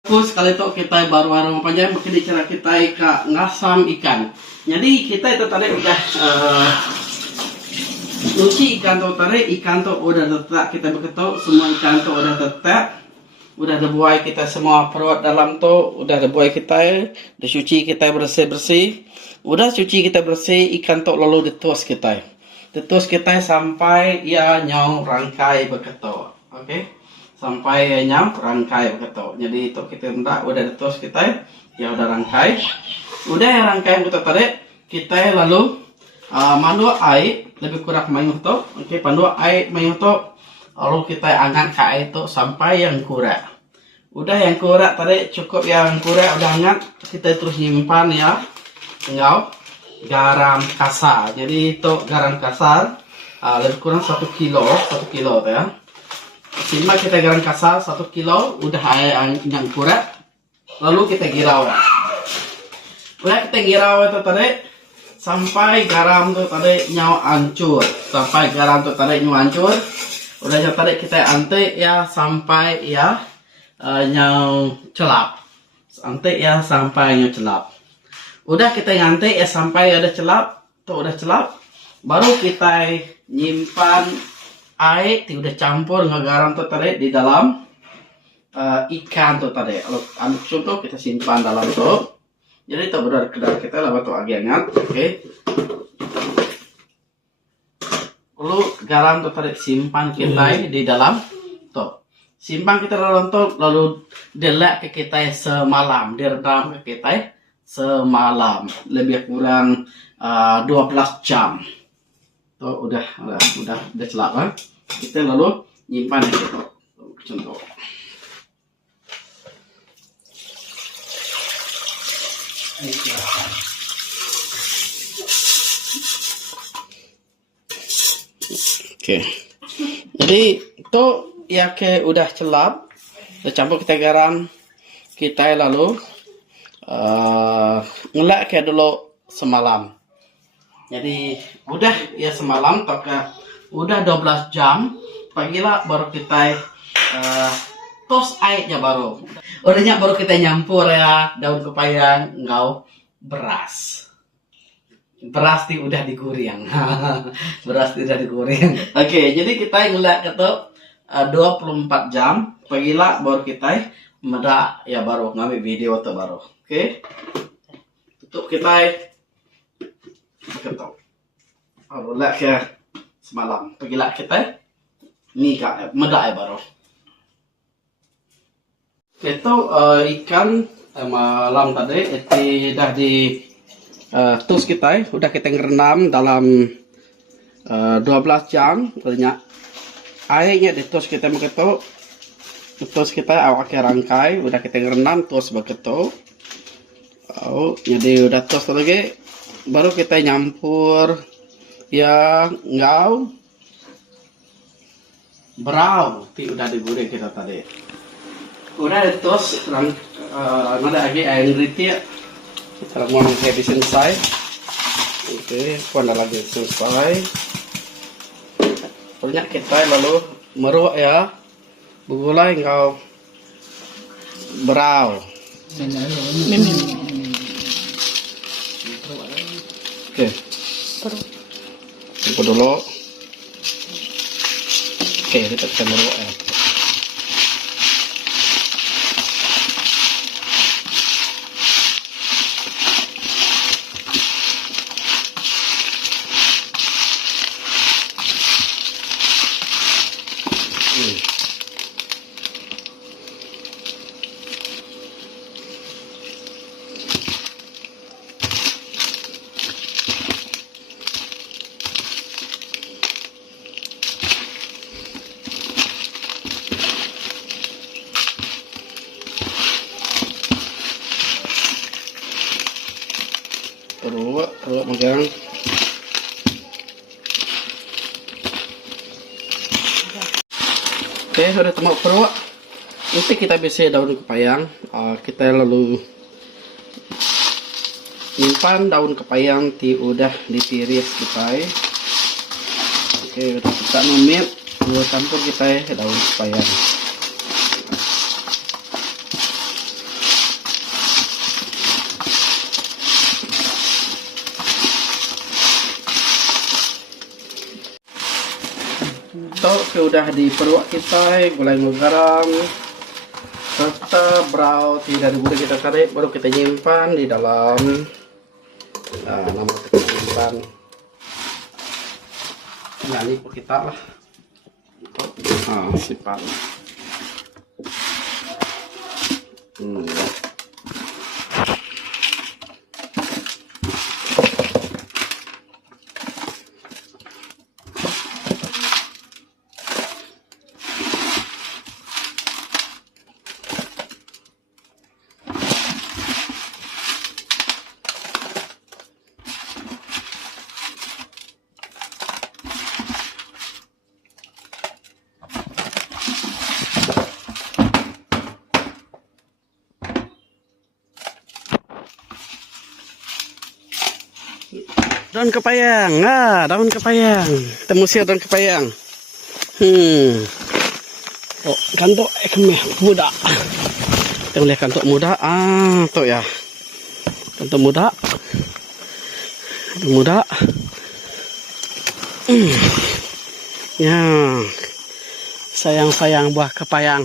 Sekali itu kita baru-baru panjang begini cara kita ngasam ikan. Jadi kita itu tadi udah cuci ikan tuh tadi, ikan tuh udah tetap kita begitu, semua ikan tuh udah tetap, udah ada buai kita semua perut dalam tuh, udah ada buai kita, udah cuci kita bersih, udah cuci kita bersih ikan tuh lalu ditus kita sampai ya nyau rangkai begitu, oke? Sampai nyam rangkai begitu. Jadi itu kita hendak udah ditus kita ya udah rangkai rangkai begitu tadi kita lalu mandu air lebih kurang mayuh tuh, oke, pandu air mayuh tuh lalu kita angkat ke air tuh sampai yang kurang. Udah yang kurang tadi cukup yang kurang udah hangat, kita terus nyimpan ya tinggal garam kasar. Jadi itu garam kasar lebih kurang 1 kilo tuh ya. Simpan kita garam kasar 1 kilo, udah air yang kurang, lalu kita girau. Udah kita girau itu tadi sampai garam tuh tadi nyau hancur, udah tadi kita antek ya sampai ya nyau celap, udah kita ngantek ya sampai ada celap, baru kita nyimpan air udah campur dengan garam tuh tadi di dalam ikan tuh tadi. Lalu contoh kita simpan dalam tuh. Jadi itu benar-benar kita lama tuh agak hangat, oke. Lalu garam tuh tadi simpan kita di dalam tuh. Simpan kita dalam tuh, lalu delak ke kita semalam, direndam ke kita semalam, lebih kurang 12 jam. Tuh udah celak kan? Kita lalu nyimpan gitu. Contoh. Oke. Jadi itu ya ke udah celap, udah campur kita garam, kita lalu ngelak kayak dulu semalam. Jadi udah ya semalam toka udah 12 jam pagilah baru kita tos airnya baru. Udahnya baru kita nyampur ya daun kepayang ngau beras. Beras udah digoreng. Oke, jadi kita ngelak itu 24 jam pagilah baru kita medak ya baru ngambil video tuh baru. Oke. Tutup kita ketok. Lah ya semalam pagilah kita ni kak medak ya baru. Itu ikan malam tadi itu dah di tus kita udah kita ngerendam dalam 12 jam banyak airnya di tus kita begitu. Tus kita awak rangkai udah kita ngerendam tus begitu. Jadi udah tus lagi baru kita nyampur ya ngau berau udah digoreng kita tadi. Udah ditus ada lagi air riti kita mau habis selesai. Oke, pada lagi selesai banyak kita lalu meruak ya begulai engkau berau. Oke, tunggu dulu. Oke, kita meruak ya. Ruak megang. Oke, sudah temu peruak. Nanti kita bisa daun kepayang. Kita lalu simpan daun kepayang udah ditiris kita. Oke, udah kita numit, campur kita daun kepayang. to udah di perut kita, gulai garam serta brown tidak boleh kita tarik, baru kita nyimpan di dalam. Nah, nama kita simpan. Nah, ini kita lah. Simpan. Daun kepayang, daun kepayang. Kita musir daun kepayang. Oh, kantok muda. Kita lihat kantok muda. Tuh ya. Kantok muda. Kantok muda. Ya. Sayang-sayang buah kepayang.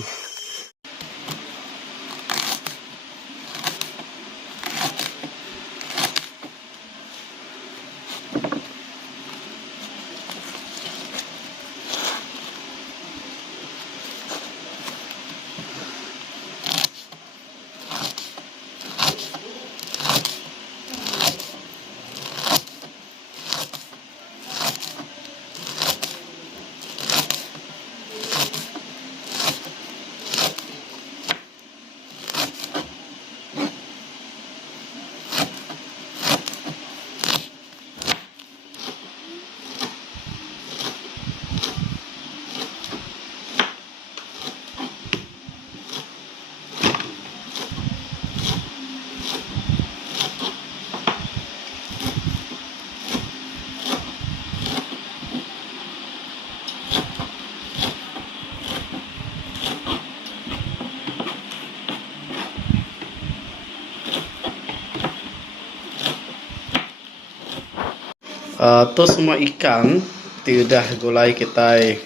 Tu semua ikan sudah gulai kita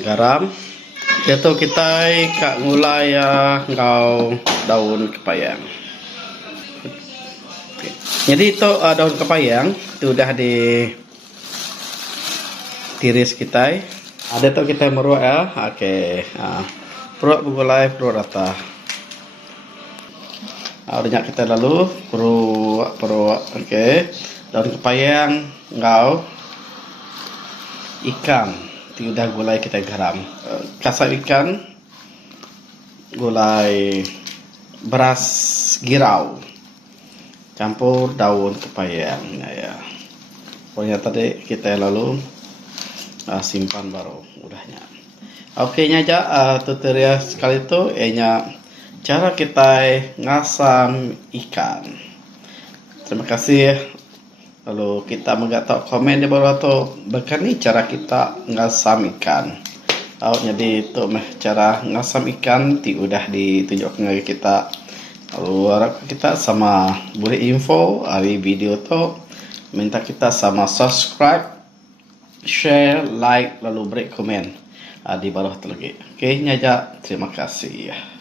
garam. Itu kita kak gulai ngau daun kepayang. Jadi itu daun kepayang sudah ditiris kita. Ada tu kita meruak ya. Oke. Perut bergulai, perut rata. Banyak kita lalu perut. Oke. Daun kepayang, ngau, ikan, sudah gulai kita garam. Kasar ikan, gulai beras girau, campur daun kepayang. Ya. Pokoknya tadi kita lalu simpan baru, udahnya. Oke, aja tutorial sekali itu, cara kita ngasam ikan. Terima kasih. Lalu kita tahu komen di bawah atau bahkan nih cara kita ngasam ikan. Jadi itu cara ngasam ikan udah ditunjukkan lagi kita. Lalu harap kita sama boleh info hari video tuh minta kita sama subscribe, share, like, lalu beri komen di bawah lagi. Oke, aja terima kasih.